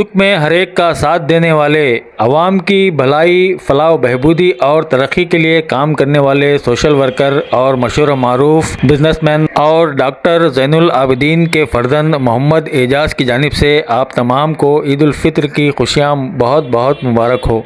दुख में हर एक का साथ देने वाले, अवाम की भलाई, फलाह बहबूदी और तरक्की के लिए काम करने वाले सोशल वर्कर और मशहूर मारूफ बिजनेसमैन और डॉक्टर ज़ैनुल आबिदीन के फ़र्जंद मोहम्मद एजाज़ की जानिब से आप तमाम को ईद उल फित्र की खुशियाँ बहुत बहुत मुबारक हो।